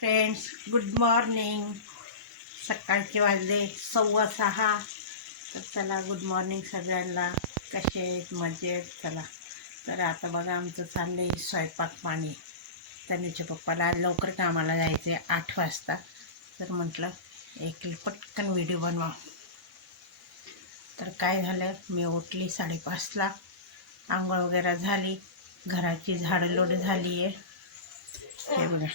Friends good morning सकाळचे वाजले सव्वा सहा. तर चला गुड मॉर्निंग सगळ्यांना. कसे आहेत? मजेत? चला. तर आता बघा आमचं चाललं आहे स्वयंपाक पाणी. तनुच्या पप्पाला लवकर कामाला जायचं आहे आठ वाजता. तर म्हटलं एक पटकन व्हिडिओ बनवा. तर काय झालं? मी उठली साडेपाचला. आंघोळ वगैरे झाली. घराची झाडं लोड झाली आहे हे बघा.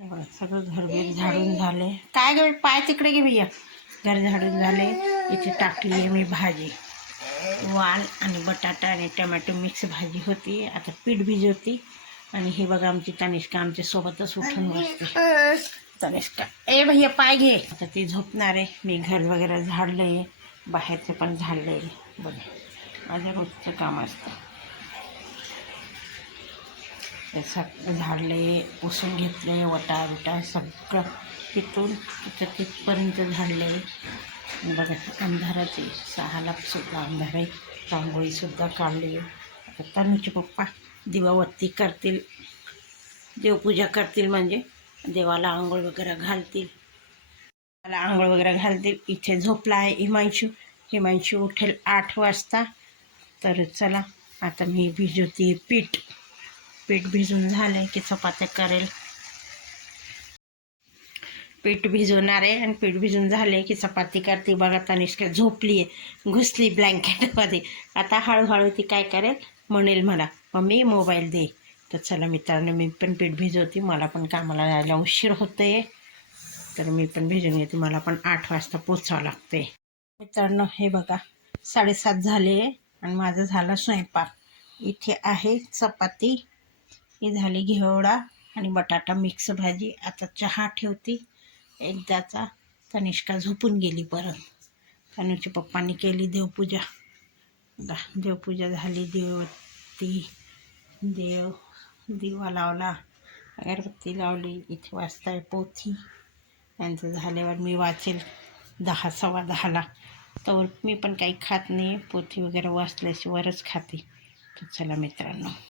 सगळं घरबीर झाडून झाले. काय ग पाय तिकडे घे भैया. घर झाडून झाले. इथे टाकली आहे मी भाजी. वाल आणि बटाटा आणि टमॅटो मिक्स भाजी होती. आता पीठ भिजवती. आणि हे बघा आमची तनिष्का आमच्या सोबतच उठून बसते. तनिष्का. ए भैया पाय घे. आता ती झोपणार आहे. मी घर वगैरे झाडलं आहे बाहेरचं पण झाडलं आहे बघा. माझं रोजचं काम असतं. ते झाडले पुसून घेतले वटा बिटा सगळं तिथून तिथं तिथपर्यंत झाडले. बघा अंधाराचे सहाला सुद्धा अंधार आहे रांगोळीसुद्धा काढली. आता तनुचे पप्पा दिवावत्ती करतील. देवपूजा करतील म्हणजे देवाला आंघोळ वगैरे घालतील. मला आंघोळ वगैरे घालतील. इथे झोपला आहे हिमांशू. हिमांशू उठेल आठ वाजता. तर चला आता मी भिजवते पीठ. पीठ भिजून झालं की चपात्या करेल. पीठ भिजवणार आहे आणि पीठ भिजून झाले की चपाती करते. बघा तनिष्का झोपली आहे घुसली ब्लँकेटमध्ये आता हळूहळू ती काय करेल? म्हणेल मला मम्मी मोबाईल दे. तर चला मित्रांनो मी पण पीठ भिजवते. मला पण कामाला जायला उशीर होते तर मी पण भिजून घेते. मला पण आठ वाजता पोचावं लागते मित्रांनो हे बघा साडेसात झाले आणि माझं झालं स्वयंपाक. इथे आहे चपाती. ही झाली घेवडा आणि बटाटा मिक्स भाजी. आता चहा ठेवती. एकदाचा तनिष्का झोपून गेली परत. तनुच्या पप्पांनी केली देवपूजा. देवपूजा झाली. देवती देव दिवा लावला. अगरबत्ती लावली. इथे वाचताय पोथी. यांचं झाल्यावर मी वाचेल दहा सव्वा दहाला. तर मी पण काही खात नाही. पोथी वगैरे वाचल्याशिवायच खाते. तर चला मित्रांनो.